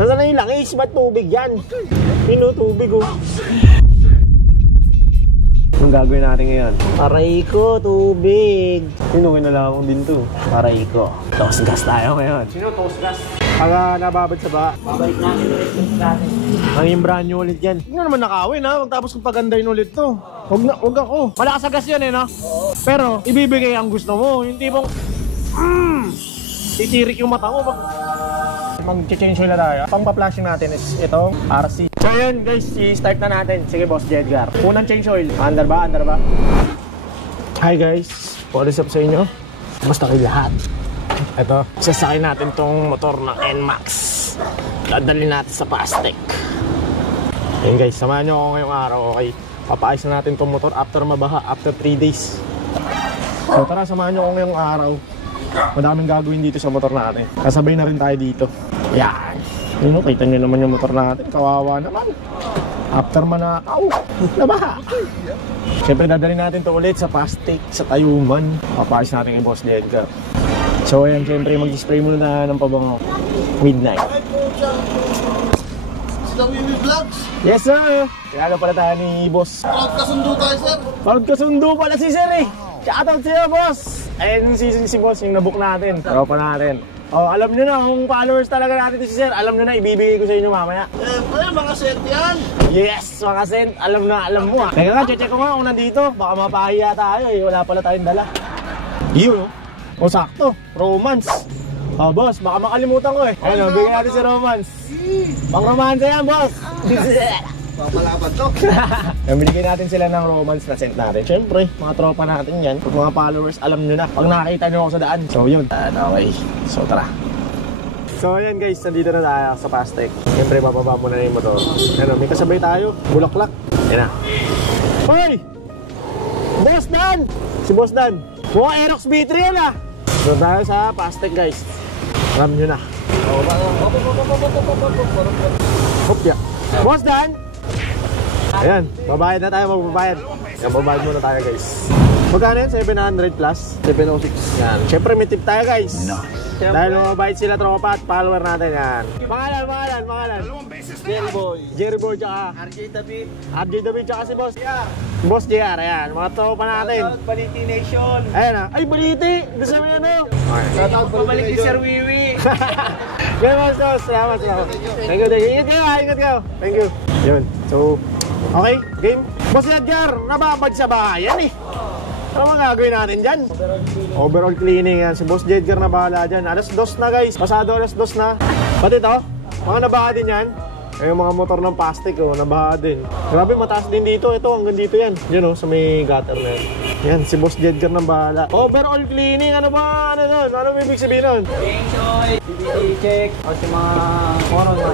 Nasaan na yung langis? Ba't tubig yan? Pino, tubig oh. Anong gagawin natin ngayon? Aray ko, tubig. Sino kinalawang din to? Aray ko. Toast gas tayo ngayon. Sino toast gas? Pag nababad sa ba? Babalik natin ulit natin. Ang yung brand new ulit yan. Hindi naman nakawin ha. Magtapos kong pagandahin ulit to. Huwag ako. Malakas sa gas yan eh no? Oo. Pero ibibigay ang gusto mo. Yung tipong titirik yung mata mo. Mag-change oil na tayo. Pang-pa-flashing natin is itong RC. So yun guys, i-start na natin. Sige Boss Jedgar. Unang change oil. Under ba? Hi guys. What is up sa inyo? Basta kayo lahat. Ito, sasakay natin tong motor ng NMAX. Dadalhin natin sa Pastec. Ayun guys, samahan nyo ako ngayong araw. Okay, papaayos na natin tong motor after mabaha, after 3 days. So tara, samahan nyo ako ngayong araw. Madaming gagawin dito sa motor natin. Kasabay na rin tayo dito. Yan. Yun o, kita nyo naman yung motor natin. Kawawa naman. After manakaw, nabaha. Siyempre dadalhin natin to ulit sa Pastec, sa Tayuman. Papaayos natin kay Boss Jedgar. So ayan, siyempre mag-spray muna ng pabango. Midnight. Silang Wiwi Vlogs. Yes sir! Kaya pala tayo ni Boss. Proud kasundo tayo sir. Proud kasundo pala si sir eh. Shoutout sa'yo Boss. Ayun si Boss yung nabook natin. Tropa natin. Oh, alam nyo na kung followers talaga natin si sir. Alam nyo na, ibibigay ko sa inyo mamaya. Mga sent yan. Yes, mga sent. Alam mo ah. Teka nga, check ko nga kung nandito. Baka mapahiya tayo eh. Wala pala tayong dala. Yun oh. O sakto, Romance. Oh boss, baka makalimutan ko eh. Ayun, bigyan natin si Romance. Pang romance yan boss. Papalaban to. Binigyan natin sila ng Romance na sent natin. Siyempre, mga tropa natin yan. Pag mga followers, alam nyo na. Pag nakakita nyo ako sa daan. So yun, okay. So tara. So ayan guys, nandito na tayo sa Pastec. Siyempre, bababa mo na yung motor. Ano, may kasabay tayo. Bulaklak. Yan na. Hoy! Boss Dan! Si Boss Dan. Mukhang Aerox B3 yan ah. So tayo sa Pastec guys. Alam nyo na. Hopya. Boss Dan! Ayan, babayad na tayo, magbabayad. Yan, babayad muna tayo guys. Magkano yan? 700 plus? 706. Yan, syempre may tip tayo guys. No. Dahil mabayad sila tropa at follower natin yan. Pangalan. Jerry Boy tsaka RJ David tsaka si Boss. Boss JR, ayan, mga tropa natin. Shoutout Baliti Nation. Ayan ah, ay Baliti! Gusto mo yan o? Shoutout pabalik ni Sir Wiwi. Yan boss, salamat. Thank you. Ingat kayo. Thank you. Yun, so okay, game. Boss Edgar, nababad sa bahay yan eh. Ano mga gagawin natin dyan? Overall cleaning yan. Si Boss Jedgar na bahala dyan. Alas 2 na guys. Pasado alas 2 na. Pati ito, mga nabaha din yan. Ay, yung mga motor ng Pastec, oh, nabaha din. Grabe, mataas din dito. Ito, hanggang dito yan. Yan oh, sa may gutter na yan. Yan, si Boss Jedgar na bahala. Overall cleaning, ano ba? Ano ibig sabihin nun? PVC check. O si mga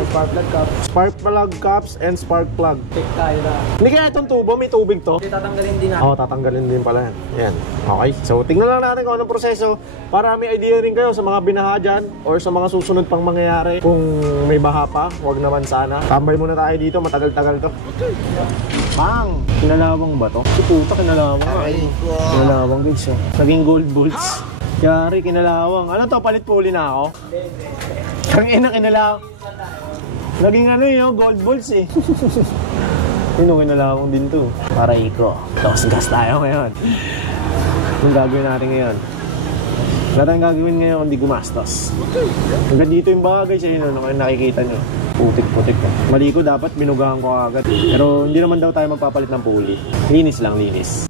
spark plug cups. Spark plug cups and spark plug. Check tayo na. Hindi kaya itong tubo, may tubig to? Hindi, tatanggalin din natin. Oo, tatanggalin din pala yan. Yan. Okay, so tingnan lang natin kung anong proseso para may idea rin kayo sa mga binaha dyan or sa mga susunod pang mangyayari. Kung may baha pa, huwag naman sana. Tambay muna tayo dito, matagal-tagal to. Pang! Kinalawang ba to? Si puta, kinalawang. Kinalawang guys, oh. Naging gold bolts. Yari, kinalawang. Ano to, palit puli na ako? Kang ina, kinalawang. Naging ano yun, gold bolts eh. Sino kinalawang din to? Aray ko. Toast gas tayo ngayon. Yung gagawin natin ngayon. Wala tayong gagawin ngayon kundi gumastos. Hanggang dito yung bagay sa inyo, nakikita nyo. Putik-putik ko. Mali ko, dapat binugahan ko agad. Pero hindi naman daw tayo magpapalit ng puli. Linis lang, linis.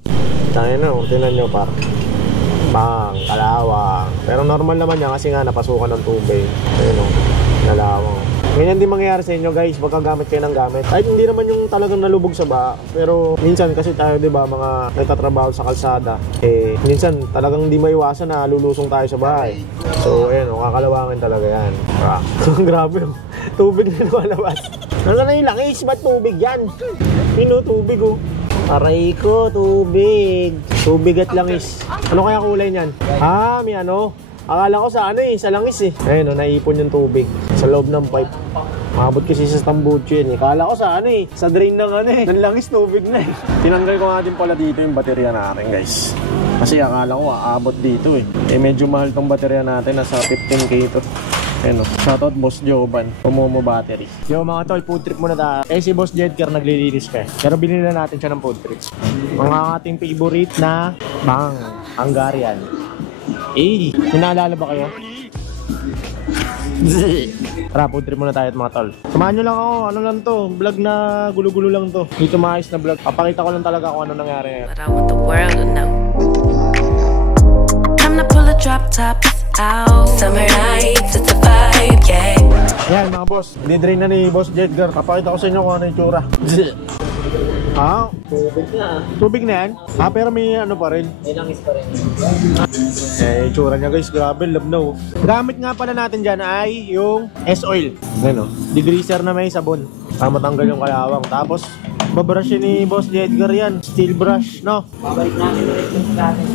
Tayo na, tinan nyo par. Bang, kalawang. Pero normal naman yan kasi nga napasukan ng tubig. Ayun o, kalawang. Ganyan din mangyayari sa inyo guys, magkagamit kayo ng gamit. Kahit hindi naman yung talagang nalubog sa baha. Pero minsan kasi tayo, di ba, mga nagtatrabaho sa kalsada. Eh, minsan talagang hindi maiwasan na lulusong tayo sa bahay. So, ayun, kakalawangin talaga yan. Grabe, tubig na lumalabas. Nasaan na yung langis? Ba't tubig yan? Pino, tubig oh. Aray ko, tubig. Tubig at langis. Ano kaya kulay niyan? Ah, may ano. Akala ko sa ano eh, sa langis eh. Ayun, naipon yung tubig sa loob ng pipe. Maabot kasi sa tambucho yun eh. Akala ko sa ano eh, sa drain ng ano eh. Ng langis, tubig na eh. Tinanggal ko nga din pala dito yung baterya natin guys. Kasi akala ko aabot dito eh. Eh medyo mahal tong baterya natin, nasa 15K ito. Ayun o. Shoutout Boss Joban. Pomomo Battery. Yo mga tol, food trip muna tayo. Eh si Boss Jedgar naglilinis ka eh. Pero binili na natin siya ng food trips. Mga ating favorite na Hungarian. Eh, hinaalala ba kayo? Tara, food trip muna tayo mga tol. Samahan nyo lang ako, ano lang to, vlog na gulo-gulo lang to. Dito maayos na vlog. Papakita ko lang talaga kung ano nangyari ngayon. But I want the world to know. Time to pull a drop top out. Summer nights, it's a vibe, yeah. Yan mga boss, didrain na ni Boss Jedgar. Papakita ko sa inyo kung ano yung tsura. Ah, Tubig na. tubig na yan? Ah, pero may ano pa rin. May langis pa rin. Eh, tsura niya guys, grabe, labnaw. Gamit nga pala natin dyan ay yung S-oil. Ano, degreaser na may sabon. Para matanggal yung kalawang. Tapos, babrush yun ni Boss Jedgar yan. Steel brush, no? Babalik natin ulit yung natin.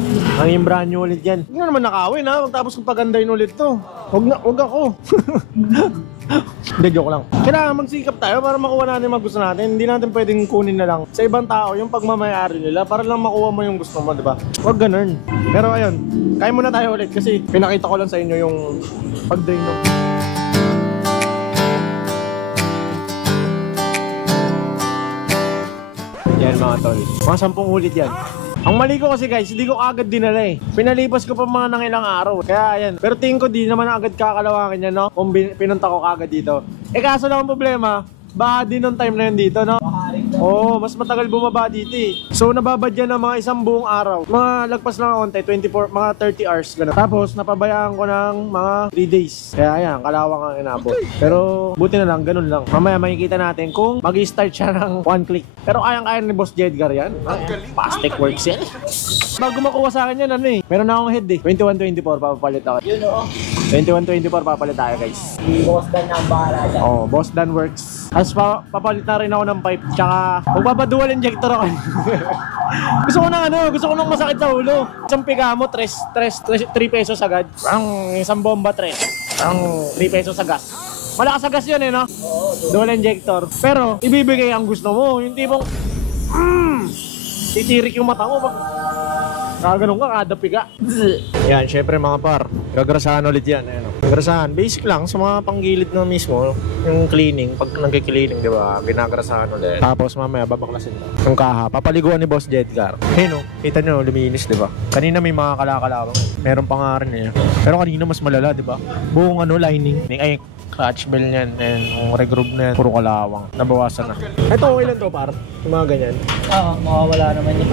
Ang yung brand new ulit yan. Hindi naman nakawin ha. Tapos kung pagandahin ulit to. Huwag ako. Hindi, joke lang. Kailangan magsikap tayo para makuha natin yung mga gusto natin. Hindi natin pwedeng kunin na lang sa ibang tao yung pagmamayari nila para lang makuha mo yung gusto mo, diba? Huwag ganun. Pero ayun, kaya muna tayo ulit kasi pinakita ko lang sa inyo yung pag-drain ng... Yan mga tol. Mga 10 ulit yan. Ang mali ko kasi guys, hindi ko agad dinala eh. Pinalipas ko pa mga nang ilang araw. Kaya ayan. Pero tingin ko di naman agad kakalawangin yan, no? Kung pinunta ko agad dito. Eh kaso lang ang problema, baka din nung time na yun dito, no? Oo, mas matagal bumaba dito eh. So nababadyan ng mga isang buong araw. Mga lagpas lang konti, 24, mga 30 hours. Ganun. Tapos napabayaan ko ng mga 3 days. Kaya ayan, kalawang ang inabot. Pero buti na lang, ganun lang. Mamaya makikita natin kung mag-start siya ng 1 click. Pero kayang-kaya ni Boss Jedgar yan. Plastic works yan. Bago makuha sa akin yan, ano eh. Meron na akong head eh. 21-24, papapalit ako. Yun o. 21-24, papalit tayo guys. Si Boss Dan na ang bahala dyan. Oh, Boss Dan Works. As papalit na rin ako ng pipe. Tsaka magpapadual injector ako. gusto ko nang masakit sa ulo. Isang pigamo, 3 pesos agad. Ang isang bomba, 3. Ang 3 pesos sa gas. Malakas sa gas yun eh, no? Oo, Dual injector. Pero, ibibigay ang gusto mo. Yung tipong, titirik yung mata mo. Ganun ka, kada piga. Yan, syempre mga par. Gagrasahan ulit yan. Ayan, gagrasahan. Basic lang sa mga panggilid na mismo. Yung cleaning. Pag nagki-cleaning, di ba? Ginagrasahan ulit. Tapos mamaya babaklasin na. Yung kaha. Papaliguan ni Boss Jedgar. Hey no, kita nyo, luminis, di ba? Kanina may mga kalakalawang. Meron pa nga rin eh. Pero kanina mas malala, di ba? Buong lining. Ay, clutch bell niyan. And yung regroove na yan, puro kalawang. Nabawasan na. Ito, okay lang to, par. Yung mga ganyan. Oo, mawawala naman yun.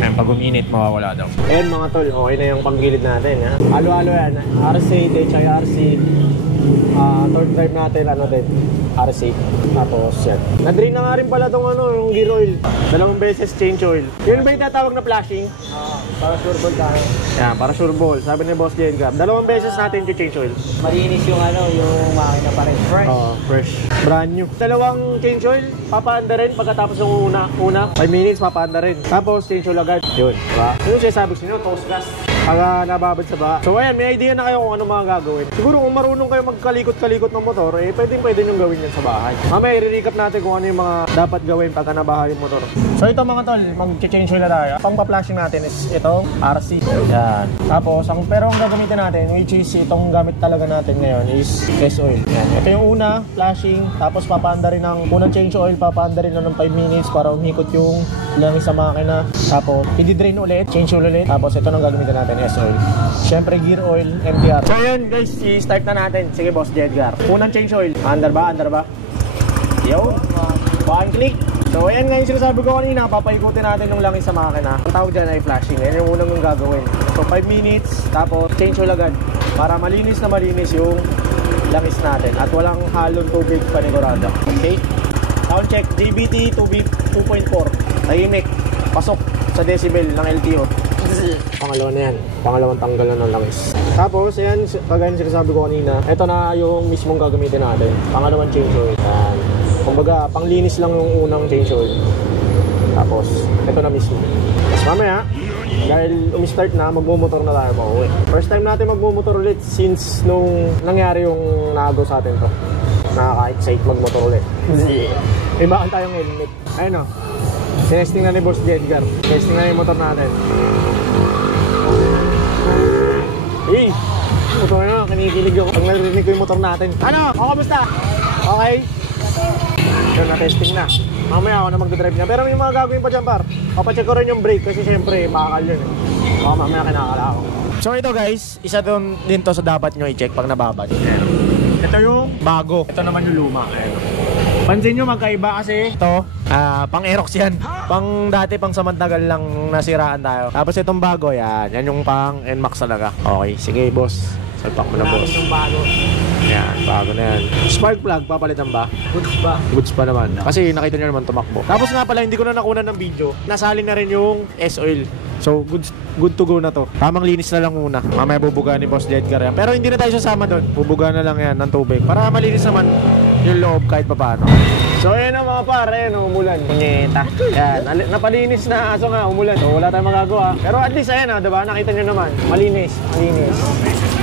Ayan, pag uminit, mawawala daw. Ayan mga tol, okay na yung panggilid natin. Ha? Halo-halo yan. RC, HIRC. Third drive natin, ano din, RC. Tapos yan. Na-drain na nga rin pala itong yung gear oil. 2 beses change oil. Yun ba yung tatawag na flashing? Para sure ball tayo. Yan, para sure ball. Sabi ni Boss Jedgar, 2 beses natin yung change oil. Malinis yung yung makina pa rin. Fresh. Fresh. Brand new. 2 change oil, papaanda rin pagkatapos ng una. 5 minutes, papaanda rin. Tapos change oil agad. Yun, diba? Yung sinasabi ko sa inyo, toast gas. Pag nababad sa baha. So ayan, may idea na kayo kung ano mga gagawin. Siguro kung marunong kayo magkalikot-kalikot ng motor, eh pwede nyo gawin yan sa bahay. Mamaya i-recap natin kung ano yung mga dapat gawin pagka nabaha yung motor. So ito mga tol, mag-change oil na tayo. Pang pa-flashing natin is itong RC. Yan. Tapos, pero ang gagamitin natin, which is itong gamit talaga natin ngayon is S-oil. Yan. Ito yung una, flashing. Tapos papaanda rin ng unang change oil, papaanda rin ng 5 minutes para umikot yung langis sa makina. Tapos, i-drain ulit, change oil ulit. Tapos ito nang gagamitin natin, S-oil. Siyempre, gear oil, MTR. So yun guys, i-start na natin. Sige Boss Jedgar. Unang change oil. Under ba? Yo. 1 click. So ayan nga yung sinasabi ko kanina, papaikutin natin yung langis sa makina. Ang tawag dyan ay flashing. Yan yung unang yung gagawin. So 5 minutes, tapos change oil agad. Para malinis na malinis yung langis natin. At walang halong tubig panigurado. Okay? Sound check. DBT 2.4. Tahimik. Pasok sa decibel ng LTO. Pangalawa na yan. Pangalawang tanggal na ng langis. Tapos, ayan, kagaya yung sinasabi ko kanina, ito na yung mismong gagamitin natin. Pangalawang change oil. Ayan. Kumbaga, panglinis lang yung unang change oil. Tapos, ito na mismo. Tapos mamaya, dahil umistart na, magmumotor na tayo pa uwi. First time natin magmumotor ulit since nung nangyari yung naagaw sa atin to. Nakaka-excite magmotor ulit. May bakal tayong helmet. Ayun o. Testing na ni Boss Jedgar. Testing na yung motor natin. Hey! Motor na, kinikilig ako pag narinig ko yung motor natin. Ano? O, kamusta? Okay? Yun, na-testing na. Mamaya ako na magdadrive niya. Pero may mga gagawin pa dyan, par. Papacheck ko rin yung brake kasi siyempre, bakal yun eh. Baka mamaya kinakala ako. So ito guys, isa din to sa dapat nyo i-check pag nababad. Ito yung bago. Ito naman yung luma. Ayan. Pansin nyo magkaiba kasi ito, pang Aerox yan. Pang dati, pang samantagal lang nasiraan tayo. Tapos itong bago, yan. Yan yung pang NMAX talaga. Okay, sige boss. Salpak mo na boss. Yung bago. Yan, bago na yan. Spark plug, papalitan ba? Goods ba? Goods pa naman. Kasi nakita nyo naman tumakbo. Tapos nga pala, hindi ko na nakunan ng video. Nasali na rin yung S-oil. So, good to go na to. Tamang linis na lang muna. Mamaya bubuga ni Boss Jedgar yan. Pero hindi na tayo sasama doon. Bubuga na lang yan ng tubig. Para malinis naman yung loob kahit papaano. So, ayan ang mga pare. Umulan. Punyeta. Yan. Napalinis na. Aso nga, umulan. So, wala tayong magagawa. Pero at least, ayan diba? Nakita nyo naman. Malinis. Malinis.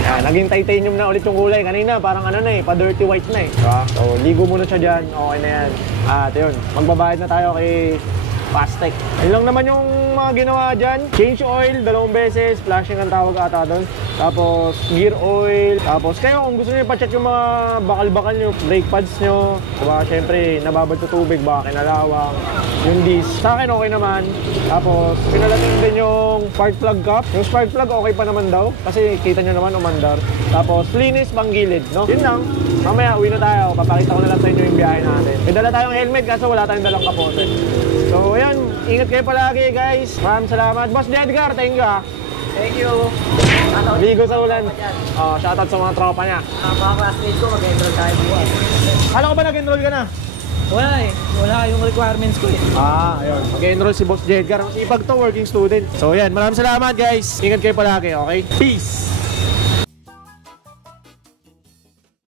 Yan. Naging titanium na ulit yung kulay. Kanina, parang ano na pa-dirty white na diba? So, ligo muna siya dyan. Okay na yan. At yun. Magbabayad na tayo kay Fastech. Ayun lang naman yung mga ginawa dyan. Change oil, 2 beses. Flashing ang tawag ata doon. Tapos gear oil. Tapos kayo kung gusto nyo ipacheck yung mga bakal-bakal nyo, brake pads nyo. Diba, syempre nababad sa tubig, baka kinalawang. Yung disc, sa akin okay naman. Tapos pinalatin din yung spark plug cap. Yung spark plug okay pa naman daw. Kasi kita nyo naman umandar. Tapos linis pang gilid, no? Yun lang. Mamaya uwi na tayo. Papakita ko na lang sa inyo yung biyahe natin. May dala tayong helmet kaso wala tayong dalang kapote. So ayan, ingat kayo palagi guys. Maraming salamat. Boss Jedgar, thank you ha. Thank you. Ligo sa ulan. Shoutout sa mga tropa niya. Mga classmates ko, mag-enroll tayo bukas. Kala ko ba nag-enroll ka na? Wala eh. Wala yung requirements ko eh. Ayun. Mag-enroll si Boss Jedgar. Sipag to, working student. So yan, maraming salamat guys. Ingat kayo palagi, okay? Peace!